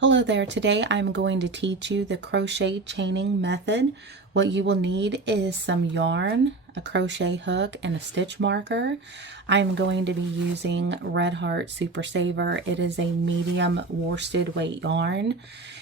Hello there. Today I'm going to teach you the crochet chaining method. What you will need is some yarn, a crochet hook, and a stitch marker. I'm going to be using Red Heart Super Saver. It is a medium worsted weight yarn.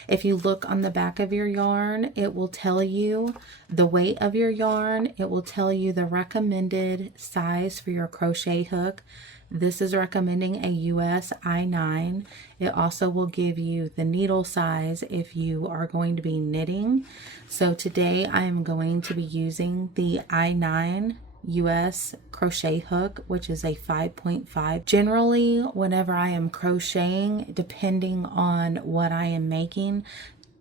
If you look on the back of your yarn, it will tell you the weight of your yarn. It will tell you the recommended size for your crochet hook. This is recommending a US I9. It also will give you the needle size if you are going to be knitting. So today I am going to be using the I9 US crochet hook, which is a 5.5. Generally, whenever I am crocheting, depending on what I am making,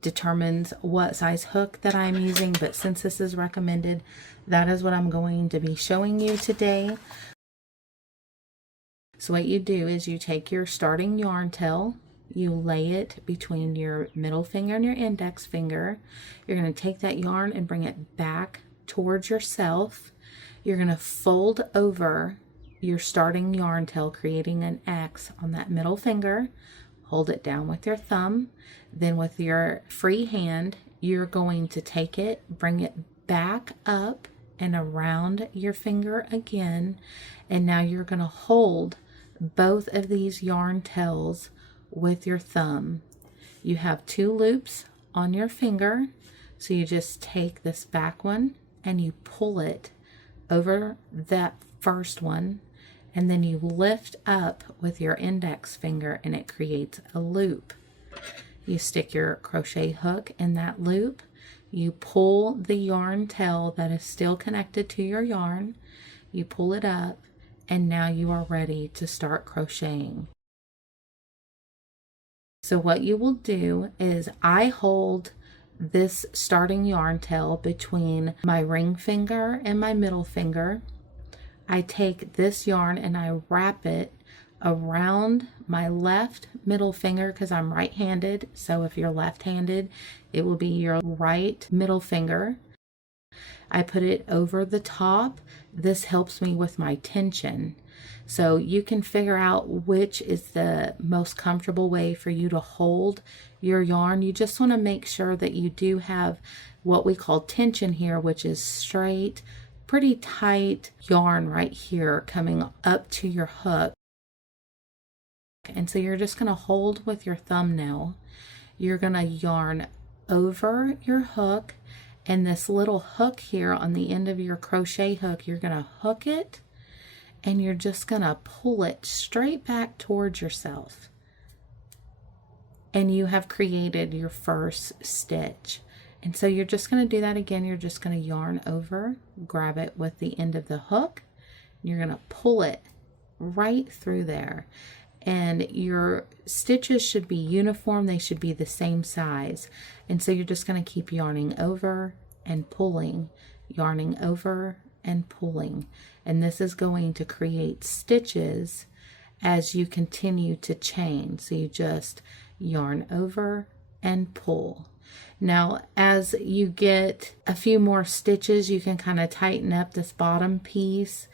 determines what size hook that I'm using, but since this is recommended, that is what I'm going to be showing you today. So what you do is you take your starting yarn tail, you lay it between your middle finger and your index finger. You're going to take that yarn and bring it back towards yourself. You're going to fold over your starting yarn tail, creating an X on that middle finger. Hold it down with your thumb. Then with your free hand, you're going to take it, bring it back up and around your finger again. And now you're going to hold both of these yarn tails with your thumb. You have two loops on your finger, so you just take this back one and you pull it over that first one, and then you lift up with your index finger and it creates a loop. You stick your crochet hook in that loop, you pull the yarn tail that is still connected to your yarn, you pull it up, and now you are ready to start crocheting. So what you will do is I hold this starting yarn tail between my ring finger and my middle finger. I take this yarn and I wrap it around my left middle finger because I'm right-handed. So if you're left-handed, it will be your right middle finger. I put it over the top. This helps me with my tension. So you can figure out which is the most comfortable way for you to hold your yarn. You just want to make sure that you do have what we call tension here, which is straight, pretty tight yarn right here coming up to your hook. And so you're just going to hold with your thumbnail. You're going to yarn over your hook, and this little hook here on the end of your crochet hook, you're going to hook it and you're just going to pull it straight back towards yourself. And you have created your first stitch. And so you're just going to do that again. You're just going to yarn over, grab it with the end of the hook. And you're going to pull it right through there. And your stitches should be uniform. They should be the same size. And so you're just going to keep yarning over and pulling, yarning over and pulling. And this is going to create stitches as you continue to chain. So you just yarn over and pull. Now, as you get a few more stitches, you can kind of tighten up this bottom piece.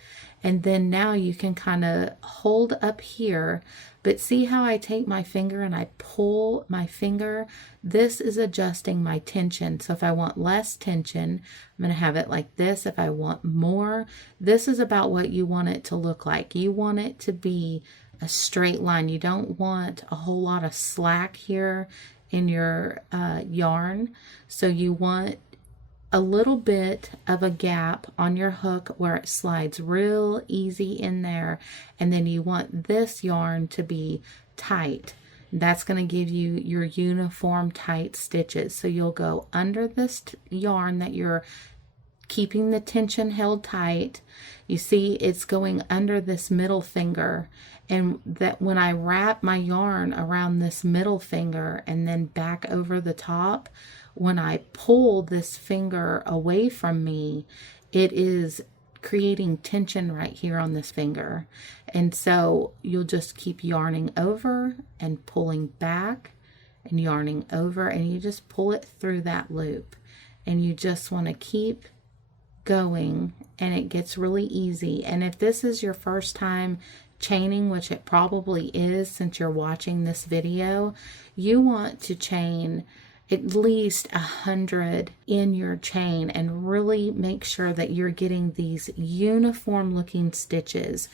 And then now you can kind of hold up here, but see how I take my finger and I pull my finger? This is adjusting my tension. So if I want less tension, I'm going to have it like this. If I want more, this is about what you want it to look like. You want it to be a straight line. You don't want a whole lot of slack here in your yarn. So you want a little bit of a gap on your hook where it slides real easy in there, and then you want this yarn to be tight. That's going to give you your uniform tight stitches. So you'll go under this yarn that you're keeping the tension held tight. You see it's going under this middle finger, and that when I wrap my yarn around this middle finger and then back over the top, when I pull this finger away from me, it is creating tension right here on this finger. And so you'll just keep yarning over and pulling back and yarning over, and you just pull it through that loop. And you just want to keep going, and it gets really easy. And if this is your first time chaining, which it probably is since you're watching this video, you want to chain at least 100 in your chain and really make sure that you're getting these uniform looking stitches.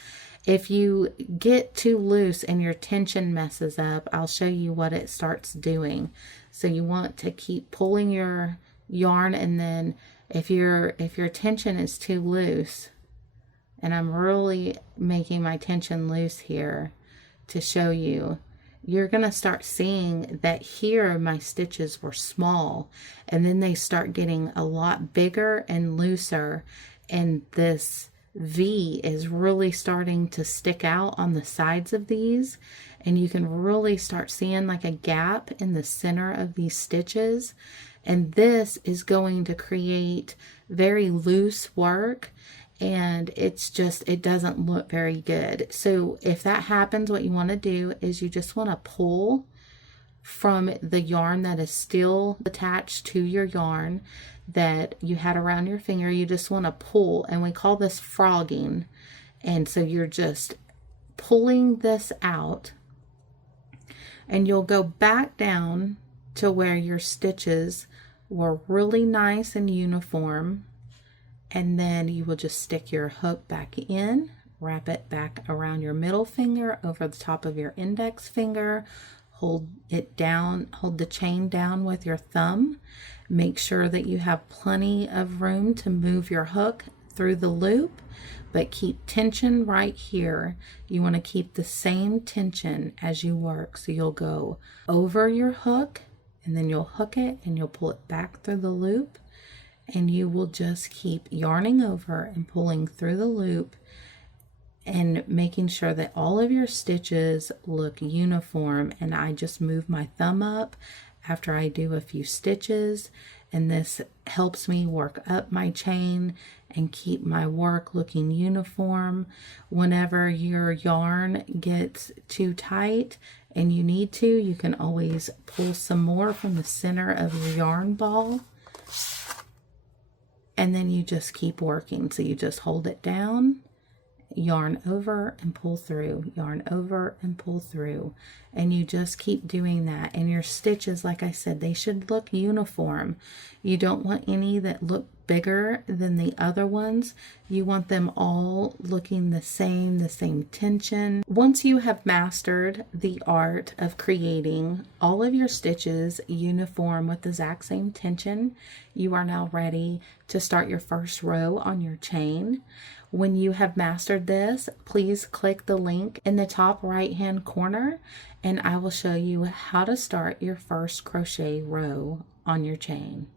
If you get too loose and your tension messes up, I'll show you what it starts doing. So you want to keep pulling your yarn, and then if your tension is too loose, and I'm really making my tension loose here to show you, you're going to start seeing that here my stitches were small, and then they start getting a lot bigger and looser, and this V is really starting to stick out on the sides of these, and you can really start seeing like a gap in the center of these stitches, and this is going to create very loose work, and it's just, it doesn't look very good. So if that happens, what you want to do is you just want to pull from the yarn that is still attached to your yarn that you had around your finger. You just want to pull, and we call this frogging. And so you're just pulling this out, and you'll go back down to where your stitches were really nice and uniform, and then you will just stick your hook back in, wrap it back around your middle finger over the top of your index finger, hold it down, hold the chain down with your thumb. Make sure that you have plenty of room to move your hook through the loop, but keep tension right here. You want to keep the same tension as you work. So you'll go over your hook, and then you'll hook it and you'll pull it back through the loop, and you will just keep yarning over and pulling through the loop and making sure that all of your stitches look uniform. And I just move my thumb up after I do a few stitches, and this helps me work up my chain and keep my work looking uniform. Whenever your yarn gets too tight and you need to, you can always pull some more from the center of your yarn ball, and then you just keep working. So you just hold it down, yarn over and pull through, yarn over and pull through, and you just keep doing that. And your stitches, like I said, they should look uniform. You don't want any that look bigger than the other ones. You want them all looking the same tension. Once you have mastered the art of creating all of your stitches uniform with the exact same tension, you are now ready to start your first row on your chain. When you have mastered this, please click the link in the top right hand corner, and I will show you how to start your first crochet row on your chain.